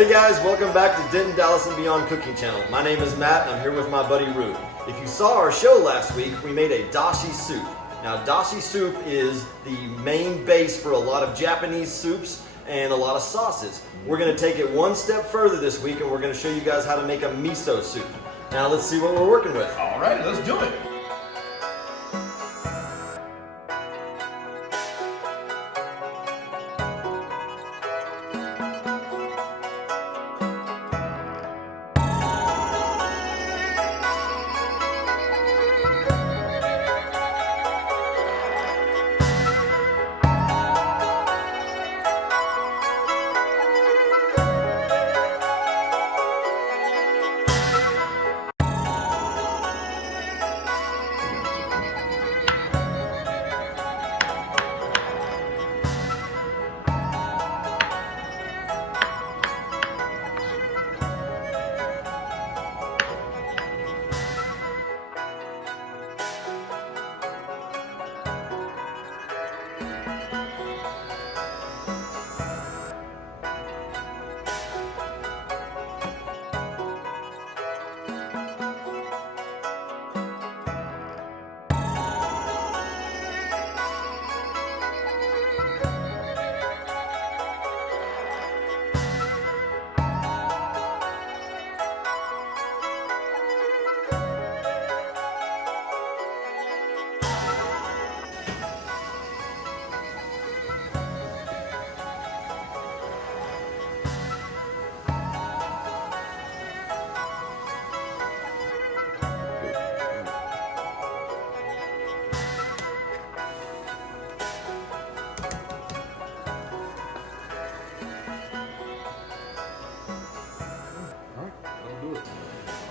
Hey guys, welcome back to Denton, Dallas and Beyond Cooking Channel. My name is Matt and I'm here with my buddy Rue. If you saw our show last week, we made a dashi soup. Now dashi soup is the main base for a lot of Japanese soups and a lot of sauces. We're going to take it one step further this week and we're going to show you guys how to make a miso soup. Now let's see what we're working with. All right, let's do it.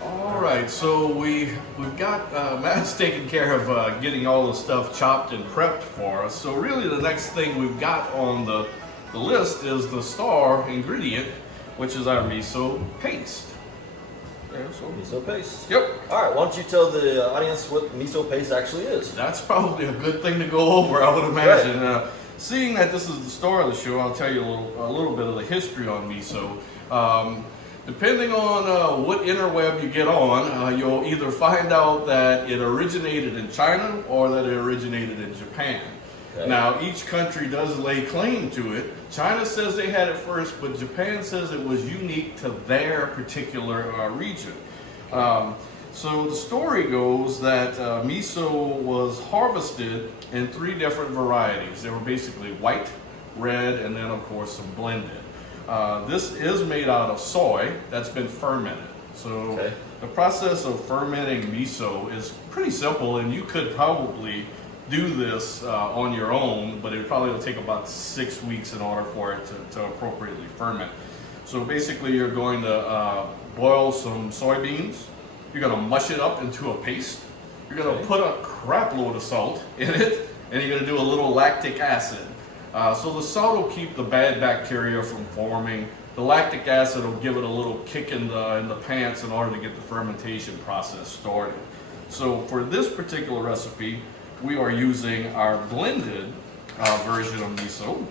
Alright, so we've got Matt's taking care of getting all the stuff chopped and prepped for us. So really the next thing we've got on the list is the star ingredient, which is our miso paste. Miso paste. Yep. Alright, why don't you tell the audience what miso paste actually is? That's probably a good thing to go over, I would imagine. Right. Seeing that this is the star of the show, I'll tell you a little bit of the history on miso. Depending on what interweb you get on, you'll either find out that it originated in China or that it originated in Japan. Okay. Now, each country does lay claim to it. China says they had it first, but Japan says it was unique to their particular region. So the story goes that miso was harvested in 3 different varieties. They were basically white, red, and then of course some blended. This is made out of soy that's been fermented. So the process of fermenting miso is pretty simple, and you could probably do this on your own, but it probably will take about 6 weeks in order for it to appropriately ferment. So basically you're going to boil some soybeans, you're going to mush it up into a paste, you're going to put a crap load of salt in it, and you're going to do a little lactic acid. So the salt will keep the bad bacteria from forming. The lactic acid will give it a little kick in the pants in order to get the fermentation process started. So for this particular recipe, we are using our blended version of miso.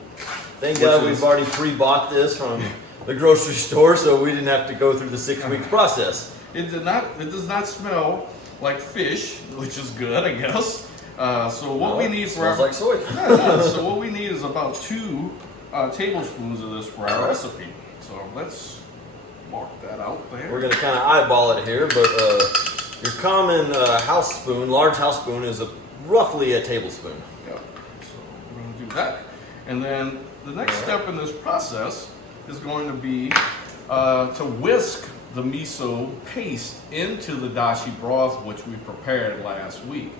Thank God we've already pre-bought this from the grocery store, so we didn't have to go through the 6-week process. It does not smell like fish, which is good, I guess. So what we need for smells like soy. So what we need is about 2 tablespoons of this for our recipe. So let's mark that out there. We're going to kind of eyeball it here, but your common house spoon, large house spoon, is roughly a tablespoon. Yep. So we're going to do that. And then the next step in this process is going to be to whisk the miso paste into the dashi broth, which we prepared last week.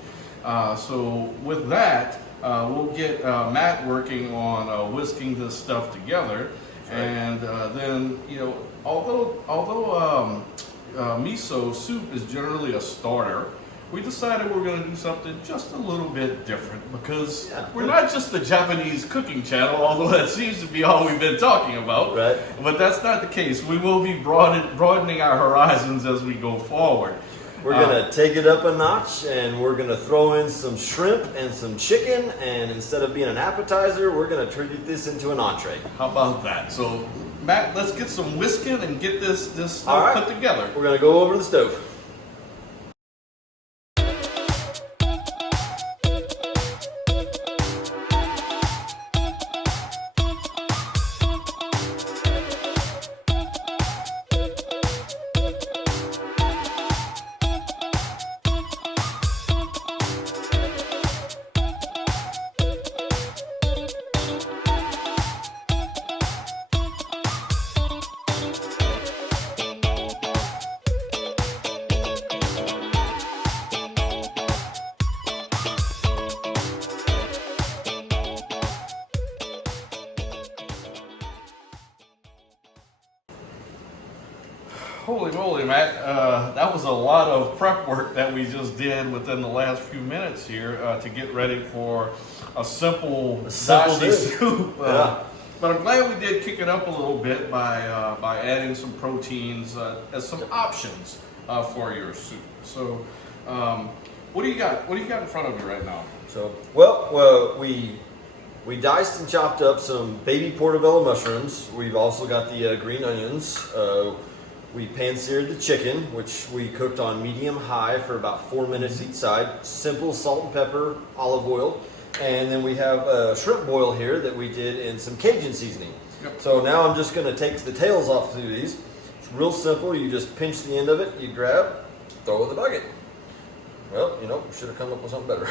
So with that, we'll get Matt working on whisking this stuff together, and then although miso soup is generally a starter, we decided we're going to do something just a little bit different because we're not just a Japanese cooking channel, although that seems to be all we've been talking about. Right. But that's not the case. We will be broadening our horizons as we go forward. We're going to take it up a notch, and we're going to throw in some shrimp and some chicken, and instead of being an appetizer, we're going to treat this into an entree. How about that? So Matt, let's get some whisking and get this stuff All right. put together. We're gonna go over to the stove. Holy moly, Matt. That was a lot of prep work that we just did within the last few minutes here to get ready for a simple dashi dish. soup. Yeah. But I'm glad we did kick it up a little bit by adding some proteins as some options for your soup. So, what do you got? What do you got in front of you right now? So, we diced and chopped up some baby portobello mushrooms. We've also got the green onions. We pan-seared the chicken, which we cooked on medium-high for about 4 minutes each side. Simple salt and pepper, olive oil. And then we have a shrimp boil here that we did in some Cajun seasoning. Yep. So now I'm just going to take the tails off through these. It's real simple. You just pinch the end of it, you grab, throw in the bucket. Well, we should have come up with something better.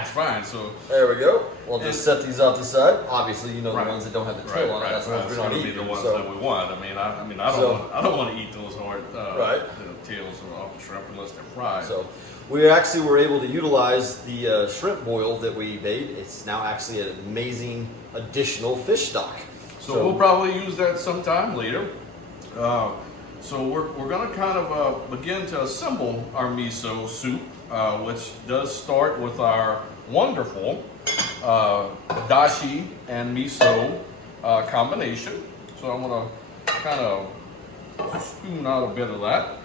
It's fine. So there we go. We'll just set these off the side. Obviously, the Right. ones that don't have the tail on it. That's the ones we don't gonna eat. be the ones So- that we want. I don't want to eat those hard Right. tails off the shrimp unless they're fried. So we actually were able to utilize the shrimp boil that we made. It's now actually an amazing additional fish stock. So we'll probably use that sometime later. So we're going to kind of begin to assemble our miso soup, which does start with our wonderful dashi and miso combination. So I'm going to kind of spoon out a bit of that.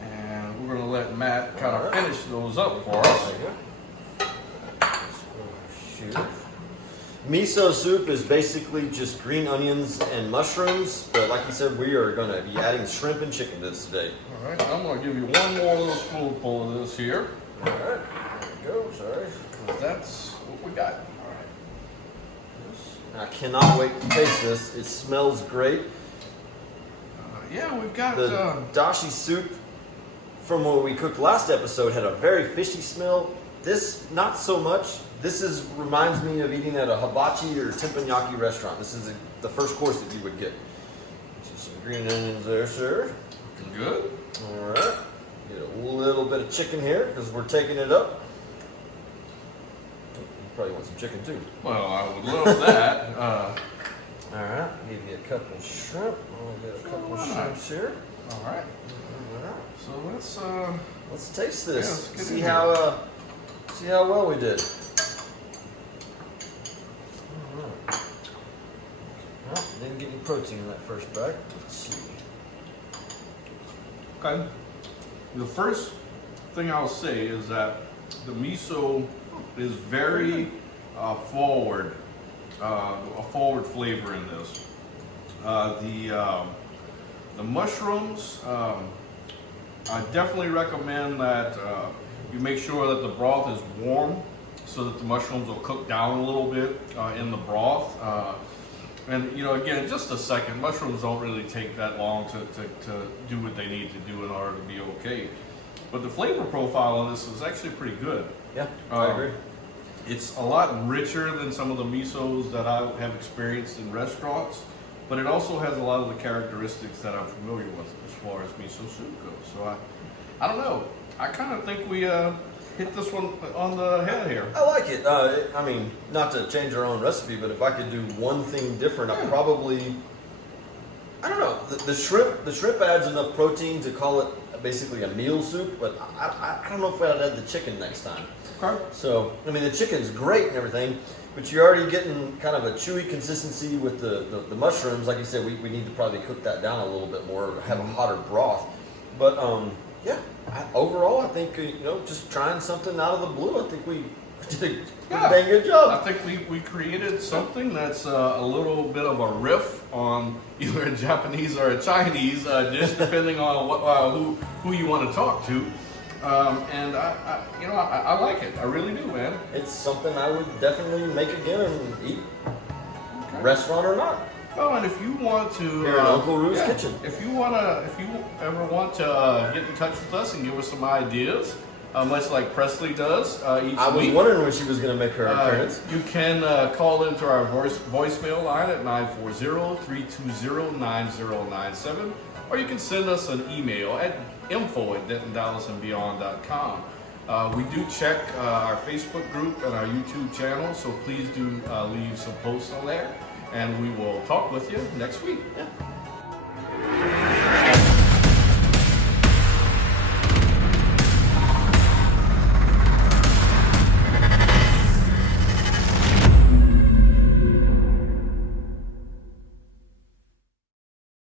And we're going to let Matt kind of finish those up for us. There you go. Shoot. Miso soup is basically just green onions and mushrooms, but like you said, we are going to be adding shrimp and chicken to this today. All right, I'm going to give you one more little spoonful of this here. All right, there we go. Sorry. 'Cause that's what we got. All right. I cannot wait to taste this. It smells great. Yeah, we've got The dashi soup from what we cooked last episode had a very fishy smell. This, not so much. This reminds me of eating at a hibachi or teppanyaki restaurant. This is the first course that you would get. Just some green onions there, sir. looking good. All right. Get a little bit of chicken here because we're taking it up. You probably want some chicken too. Well, I would love that. All right. Give you a couple shrimp. I'll get a couple shrimps here. All right. All right. So Let's taste this. Yeah, let's get see in how well we did. Well, didn't get any protein in that first bite. Let's see. okay. The first thing I'll say is that the miso is very forward, a forward flavor in this. The mushrooms, I definitely recommend that you make sure that the broth is warm so that the mushrooms will cook down a little bit in the broth. And again, in just a second, mushrooms don't really take that long to do what they need to do in order to be okay. But the flavor profile on this is actually pretty good. Yeah, I agree. It's a lot richer than some of the misos that I have experienced in restaurants, but it also has a lot of the characteristics that I'm familiar with as far as miso soup goes. So I don't know. I kind of think we hit this one on the head here. I like it. I mean, not to change our own recipe, but if I could do one thing different, I probably, I don't know. The shrimp adds enough protein to call it basically a meal soup, but I don't know if I'd add the chicken next time. Okay. So, I mean, the chicken's great and everything, but you're already getting kind of a chewy consistency with the mushrooms. Like you said, we need to probably cook that down a little bit more, have a hotter broth. But yeah, overall, I think just trying something out of the blue, I think we Did a Yeah. dang good I job. think we created something that's a little bit of a riff on either a Japanese or a Chinese, just depending on who you want to talk to. And I like it. I really do, man. It's something I would definitely make again and eat, Okay. restaurant or not. Oh, and if you want to, Here in Uncle Rue's kitchen. If you ever want to get in touch with us and give us some ideas, much like Presley does each I was week. wondering when she was going to make her appearance. You can call into our voicemail line at 940-320-9097, or you can send us an email at info@DentonDallasandBeyond.com. We do check our Facebook group and our YouTube channel, so please do leave some posts on there, and we will talk with you next week. Yeah.